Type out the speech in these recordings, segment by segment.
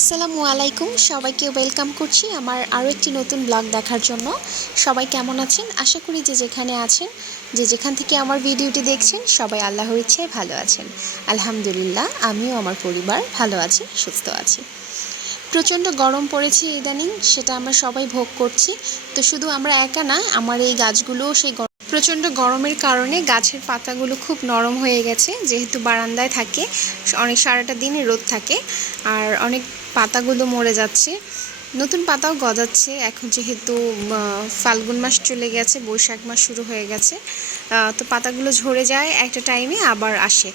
আসসালামু আলাইকুম, সবাইকে ওয়েলকাম করছি আমার আরও একটি নতুন ব্লগ দেখার জন্য। সবাই কেমন আছেন? আশা করি যে যেখানে আছেন, যে যেখান থেকে আমার ভিডিওটি দেখছেন, সবাই আল্লাহর ইচ্ছায় ভালো আছেন। আলহামদুলিল্লাহ, আমিও আমার পরিবার ভালো আছি, সুস্থ আছি। প্রচণ্ড গরম পড়েছে ইদানিং, সেটা আমরা সবাই ভোগ করছি। তো শুধু আমরা একা না, আমার এই গাছগুলোও সেই প্রচণ্ড গরমের কারণে গাছের পাতাগুলো খুব নরম হয়ে গেছে, যেহেতু বারান্দায় থাকে, অনেক সারাটা দিনই রোদ থাকে, আর অনেক পাতাগুলো মরে যাচ্ছে, নতুন পাতাও গজাচ্ছে। এখন যেহেতু ফাল্গুন মাস চলে গেছে, বৈশাখ মাস শুরু হয়ে গেছে, তো পাতাগুলো ঝরে যায় একটা টাইমে, আবার আসে।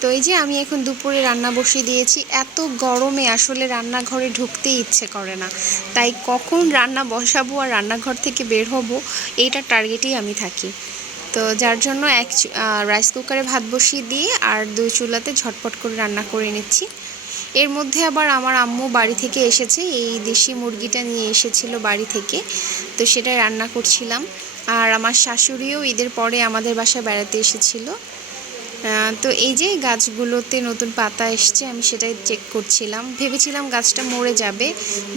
তো এই যে আমি এখন দুপুরে রান্না বসিয়ে দিয়েছি। এত গরমে আসলে রান্নাঘরে ঢুকতেই ইচ্ছে করে না, তাই কখন রান্না বসাবো আর রান্নাঘর থেকে বের হব, এইটার টার্গেটেই আমি থাকি। তো যার জন্য রাইস কুকারে ভাত বসিয়ে দিয়ে আর 2 চুলাতে ঝটপট করে রান্না করে নিচ্ছি। এর মধ্যে আবার আমার আম্মু বাড়ি থেকে এসেছে, এই দেশি মুরগিটা নিয়ে এসেছিল বাড়ি থেকে, তো সেটাই রান্না করছিলাম। আর আমার শাশুড়িও ঈদের পরে আমাদের বাসায় বেড়াতে এসেছিল। তো এই যে গাছগুলোতে নতুন পাতা এসছে, আমি সেটাই চেক করছিলাম। ভেবেছিলাম গাছটা মরে যাবে,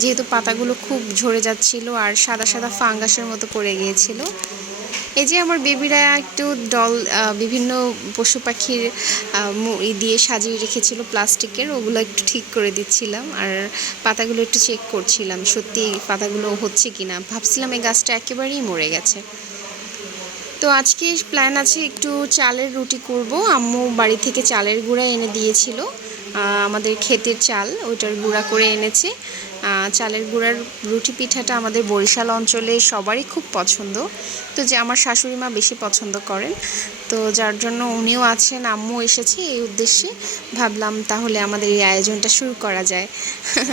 যেহেতু পাতাগুলো খুব ঝরে যাচ্ছিল আর সাদা সাদা ফাঙ্গাসের মতো পড়ে গিয়েছিল। এই যে আমার বেবিরা একটু বিভিন্ন পশু পাখির দিয়ে সাজিয়ে রেখেছিল প্লাস্টিকের, ওগুলো একটু ঠিক করে দিচ্ছিলাম আর পাতাগুলো একটু চেক করছিলাম সত্যি পাতাগুলো হচ্ছে কিনা। ভাবছিলাম এই গাছটা একেবারেই মরে গেছে। তো আজকে প্ল্যান আছে একটু চালের রুটি করব। আম্মু বাড়ি থেকে চালের গুঁড়া এনে দিয়েছিল, আমাদের ক্ষেতের চাল, ওইটার গুঁড়া করে এনেছে। চালের গুঁড়ার রুটি পিঠাটা আমাদের বরিশাল অঞ্চলে সবারই খুব পছন্দ, তো যে আমার শাশুড়ি মা বেশি পছন্দ করেন, তো যার জন্য উনিও আছেন, আম্মু এসেছে, এই উদ্দেশ্যে ভাবলাম তাহলে আমাদের এই আয়োজনটা শুরু করা যায়।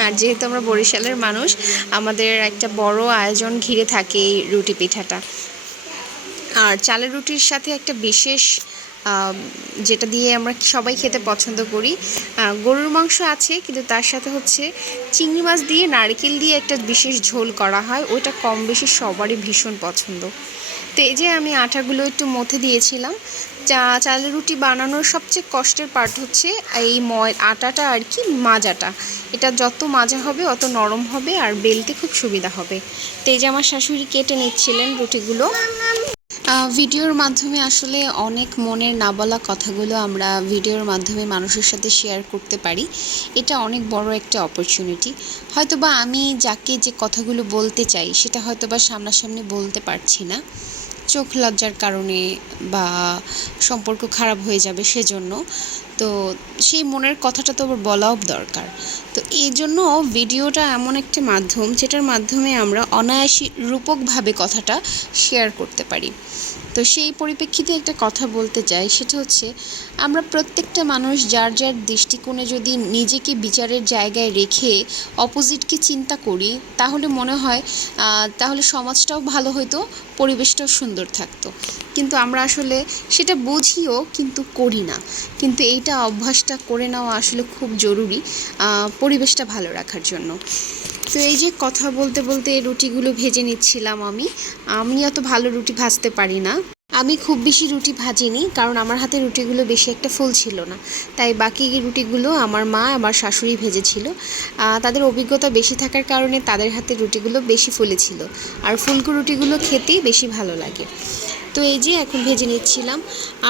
আর যেহেতু আমরা বরিশালের মানুষ, আমাদের একটা বড় আয়োজন ঘিরে থাকে এই রুটি পিঠাটা। আর চালের রুটির সাথে একটা বিশেষ যেটা দিয়ে আমরা সবাই খেতে পছন্দ করি, গরুর মাংস আছে, কিন্তু তার সাথে হচ্ছে চিংড়ি মাছ দিয়ে নারকেল দিয়ে একটা বিশেষ ঝোল করা হয়, ওইটা কম বেশি সবারই ভীষণ পছন্দ। তো এই যে আমি আটাগুলো একটু মথে দিয়েছিলাম। চালের রুটি বানানোর সবচেয়ে কষ্টের পার্ট হচ্ছে এই আটাটা আর কি, মাজাটা। এটা যত মাজা হবে অত নরম হবে আর বেলতে খুব সুবিধা হবে। তো এই যে আমার শাশুড়ি কেটে নিচ্ছিলেন রুটিগুলো। ভিডিওর মাধ্যমে আসলে অনেক মনের না বলা কথাগুলো আমরা ভিডিওর মাধ্যমে মানুষের সাথে শেয়ার করতে পারি, এটা অনেক বড় একটা অপরচুনিটি। হয়তোবা আমি যাকে যে কথাগুলো বলতে চাই সেটা হয়তোবা সামনাসামনি বলতে পারছি না, চোখ লজ্জার কারণে বা সম্পর্ক খারাপ হয়ে যাবে সেজন্য। তো সেই মনের কথাটা তো আবার বলাও দরকার। তো এই জন্য ভিডিওটা এমন একটা মাধ্যম, যেটার মাধ্যমে আমরা অনায়াসী রূপকভাবে কথাটা শেয়ার করতে পারি। তো সেই পরিপ্রেক্ষিতে একটা কথা বলতে চাই, সেটা হচ্ছে আমরা প্রত্যেকটা মানুষ যার যার দৃষ্টিকোণে যদি নিজেকে বিচারের জায়গায় রেখে অপোজিটকে চিন্তা করি, তাহলে মনে হয় তাহলে সমাজটাও ভালো হতো, পরিবেশটাও সুন্দর থাকতো। কিন্তু আমরা আসলে সেটা বুঝিও, কিন্তু করি না। কিন্তু এইটা অভ্যাসটা করে নেওয়া আসলে খুব জরুরি পরিবেশটা ভালো রাখার জন্য। তো এই যে কথা বলতে বলতে রুটিগুলো ভেজে নিচ্ছিলাম। আমি অত ভালো রুটি ভাজতে পারি না, আমি খুব বেশি রুটি ভাজিনি, কারণ আমার হাতে রুটিগুলো বেশি একটা ফুল ছিল না, তাই বাকি রুটিগুলো আমার মা আমার শাশুড়ি ভেজেছিল। তাদের অভিজ্ঞতা বেশি থাকার কারণে তাদের হাতে রুটিগুলো বেশি ফুলেছিল, আর ফুলকো রুটিগুলো খেতেই বেশি ভালো লাগে। তো এই যে এখন ভেজে নিচ্ছিলাম।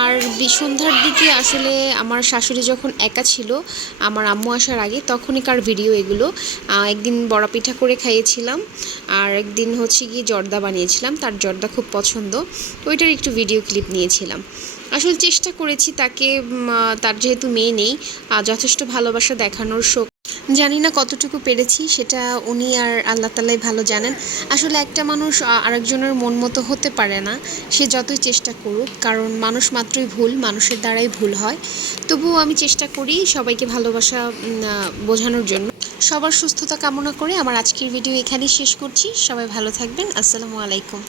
আর সন্ধ্যার দিকে আসলে আমার শাশুড়ি যখন একা ছিল আমার আম্মু আসার আগে, তখনইকার ভিডিও এগুলো। একদিন বড়া পিঠা করে খাইয়েছিলাম, আর একদিন হচ্ছে গিয়ে জর্দা বানিয়েছিলাম, তার জর্দা খুব পছন্দ, ওইটার একটু ভিডিও ক্লিপ নিয়েছিলাম। আসলে চেষ্টা করেছি তাকে, তার যেহেতু মেয়ে নেই, যথেষ্ট ভালোবাসা দেখানোর জানি না কতটুকু পেরেছি, সেটা উনি আর আল্লাহ তাআলাই ভালো জানেন। আসলে একটা মানুষ আরেকজনের মন মতো হতে পারে না, সে যতই চেষ্টা করুক, কারণ মানুষ মাত্রই ভুল, মানুষের দ্বারাই ভুল হয়। তবুও আমি চেষ্টা করি সবাইকে ভালোবাসা বোঝানোর জন্য। সবার সুস্থতা কামনা করে আমার আজকের ভিডিও এখানেই শেষ করছি। সবাই ভালো থাকবেন। আসসালামু আলাইকুম।